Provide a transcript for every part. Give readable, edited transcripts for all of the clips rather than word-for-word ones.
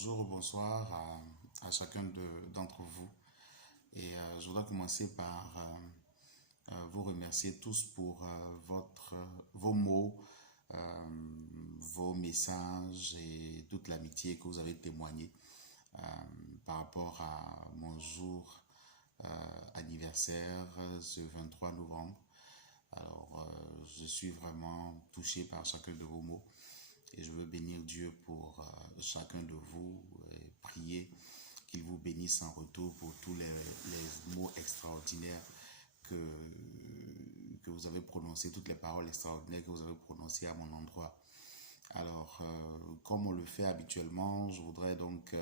Bonjour ou bonsoir à chacun d'entre vous. Et je voudrais commencer par vous remercier tous pour vos mots, vos messages et toute l'amitié que vous avez témoigné euh, par rapport à mon jour anniversaire, ce 23 novembre. Alors, je suis vraiment touché par chacun de vos mots. Et je veux bénir Dieu pour chacun de vous et prier qu'il vous bénisse en retour pour tous les mots extraordinaires que, que vous avez prononcés, toutes les paroles extraordinaires que vous avez prononcées à mon endroit. Alors, comme on le fait habituellement, je voudrais donc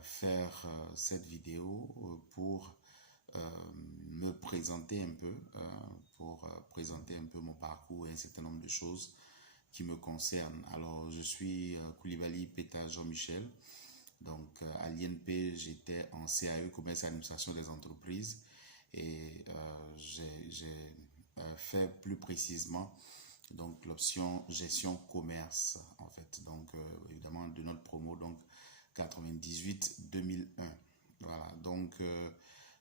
faire cette vidéo pour me présenter un peu, pour présenter un peu mon parcours et un certain nombre de choses qui me concernent. Alors, je suis Koulibaly Peta Jean-Michel. Donc, à l'INP, j'étais en CAE, Commerce et Administration des Entreprises. Et j'ai fait plus précisément donc l'option gestion commerce, en fait. Donc, évidemment, de notre promo, donc 98-2001. Voilà. Donc,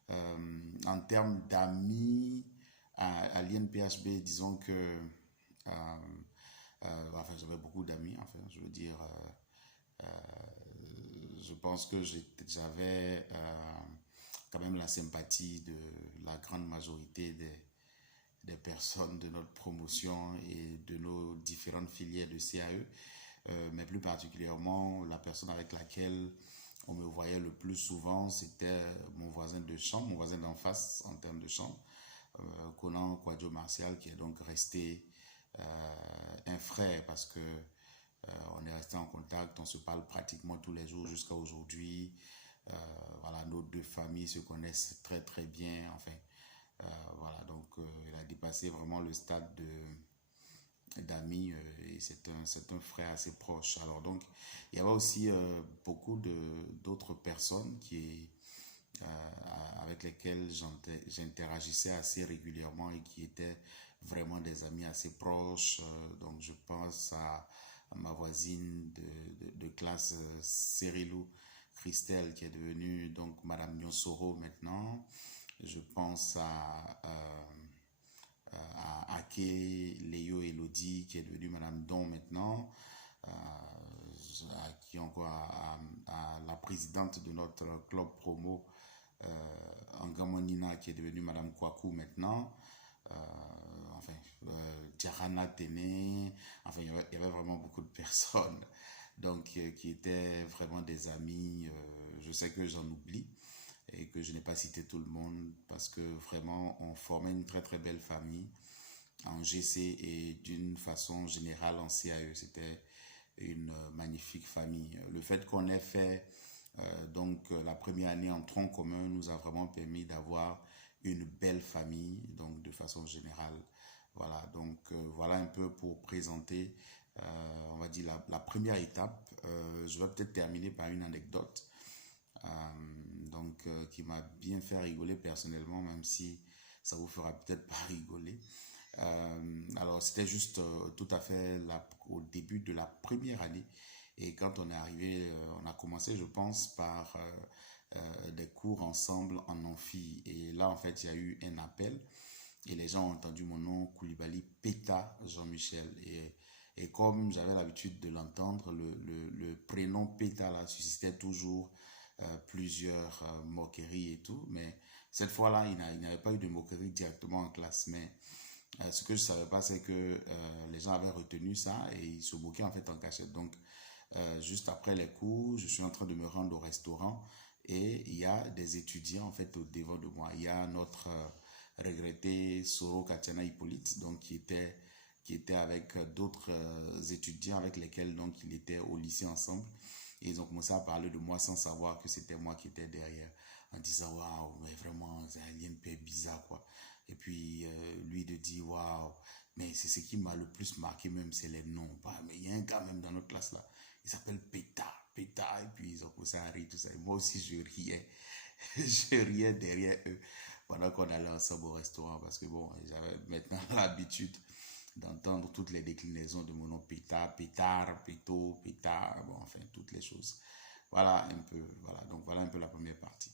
en termes d'amis à l'INPHB, disons que enfin, j'avais beaucoup d'amis, enfin, je veux dire, je pense que j'avais quand même la sympathie de la grande majorité des personnes de notre promotion et de nos différentes filières de CAE, mais plus particulièrement la personne avec laquelle on me voyait le plus souvent, c'était mon voisin de chambre, mon voisin d'en face en termes de chambre, Conan Kwadjo Martial, qui est donc resté un frère parce que on est resté en contact, on se parle pratiquement tous les jours jusqu'à aujourd'hui. Voilà, nos deux familles se connaissent très très bien. Enfin, voilà, donc il a dépassé vraiment le stade d'amis et c'est un frère assez proche. Alors donc, il y avait aussi beaucoup d'autres personnes avec lesquelles j'interagissais assez régulièrement et qui étaient vraiment des amis assez proches. Donc je pense à ma voisine de classe, Cérilou Christelle, qui est devenue donc Madame Nyonsoro maintenant. Je pense à Ake Léo Elodie, qui est devenue Madame Don maintenant. Qui encore à la présidente de notre club promo, Angamonina, qui est devenue Madame Kwaku maintenant. Enfin, Tiarana Tene, enfin, il y avait vraiment beaucoup de personnes donc qui étaient vraiment des amis. Je sais que j'en oublie et que je n'ai pas cité tout le monde parce que vraiment on formait une très très belle famille en GC et d'une façon générale en CAE. C'était une magnifique famille. Le fait qu'on ait fait donc la première année en tronc commun nous a vraiment permis d'avoir une belle famille, donc de façon générale. Voilà, donc voilà un peu pour présenter, on va dire, la première étape. Je vais peut-être terminer par une anecdote donc qui m'a bien fait rigoler personnellement, même si ça vous fera peut-être pas rigoler. Alors c'était juste tout à fait au début de la première année et quand on est arrivé, on a commencé je pense par des cours ensemble en amphi et là en fait il y a eu un appel et les gens ont entendu mon nom Koulibaly Peta Jean-Michel et comme j'avais l'habitude de l'entendre, le prénom Peta là suscitait toujours plusieurs moqueries et tout, mais cette fois-là il n'y avait pas eu de moquerie directement en classe, mais ce que je savais pas, c'est que les gens avaient retenu ça et ils se moquaient en fait en cachette. Donc, juste après les cours, je suis en train de me rendre au restaurant et il y a des étudiants en fait au devant de moi. Il y a notre regretté Soro Katiana Hippolyte, donc qui était avec d'autres étudiants avec lesquels donc il était au lycée ensemble. Et ils ont commencé à parler de moi sans savoir que c'était moi qui étais derrière, en disant waouh, mais vraiment, c'est un lien peu bizarre quoi. Et puis lui de dire waouh, mais c'est ce qui m'a le plus marqué même, c'est les noms. Mais il y a un gars même dans notre classe là, il s'appelle Péta, Péta, et puis ils ont commencé à rire tout ça. Et moi aussi je riais, je riais derrière eux pendant qu'on allait ensemble au restaurant parce que bon, j'avais maintenant l'habitude d'entendre toutes les déclinaisons de mon nom, pétard, pétard, péto, pétard, bon, enfin, toutes les choses. Voilà un peu, voilà, donc voilà un peu la première partie.